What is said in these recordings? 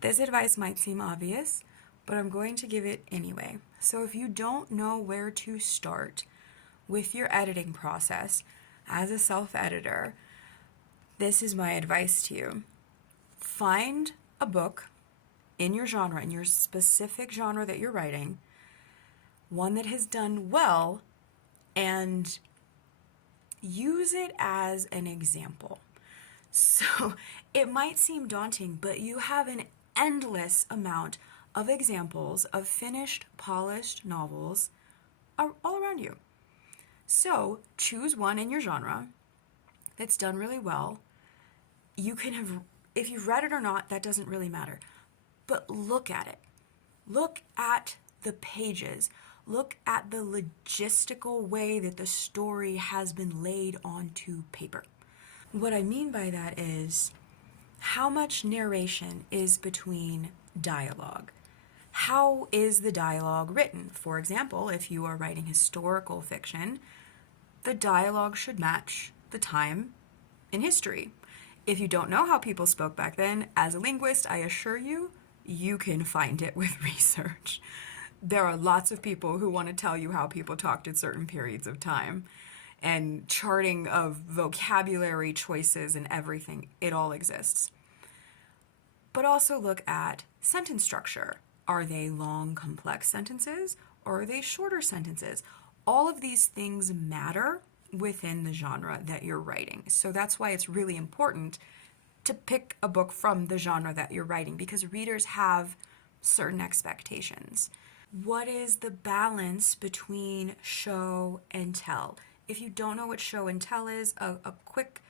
This advice might seem obvious, but I'm going to give it anyway. So if you don't know where to start with your editing process as a self-editor, this is my advice to you. Find a book in your genre, in your specific genre that you're writing, one that has done well, and use it as an example. So it might seem daunting, but you have an endless amount of examples of finished, polished novels all around you. So choose one in your genre that's done really well. You can have, if you've read it or not, that doesn't really matter. But look at it. Look at the pages. Look at the logistical way that the story has been laid onto paper. What I mean by that is how much narration is between dialogue. How is the dialogue written? For example, if you are writing historical fiction, the dialogue should match the time in history. If you don't know how people spoke back then, as a linguist, I assure you, you can find it with research. There are lots of people who want to tell you how people talked at certain periods of time, and charting of vocabulary choices and everything. It all exists. But also look at sentence structure. Are they long, complex sentences, or are they shorter sentences? All of these things matter within the genre that you're writing. So that's why it's really important to pick a book from the genre that you're writing, because readers have certain expectations. What is the balance between show and tell? If you don't know what show and tell is, a quick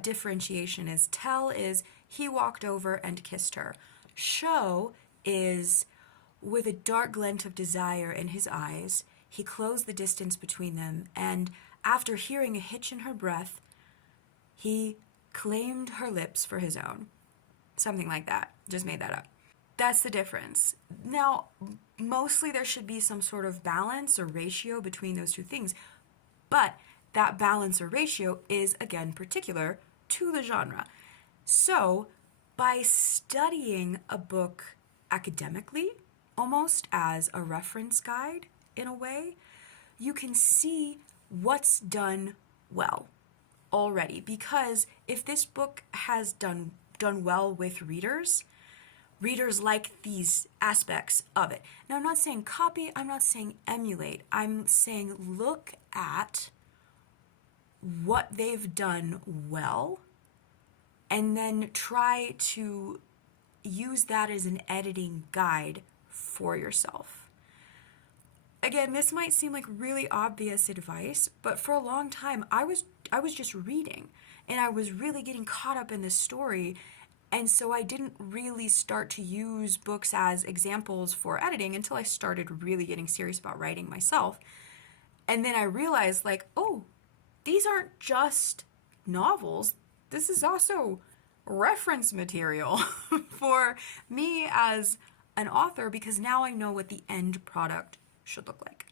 differentiation is tell is he walked over and kissed her. Show is with a dark glint of desire in his eyes, he closed the distance between them, and after hearing a hitch in her breath, he claimed her lips for his own. Something like that. Just made that up. That's the difference. Now, mostly there should be some sort of balance or ratio between those two things, but that balance or ratio is, again, particular to the genre. So, by studying a book academically, almost as a reference guide in a way, you can see what's done well already. Because if this book has done well with readers like these aspects of it. Now, I'm not saying copy, I'm not saying emulate. I'm saying look at what they've done well and then try to use that as an editing guide for yourself. Again, this might seem like really obvious advice, but for a long time I was just reading and I was really getting caught up in this story. And so I didn't really start to use books as examples for editing until I started really getting serious about writing myself. And then I realized, like, oh, these aren't just novels. This is also reference material for me as an author, because now I know what the end product should look like.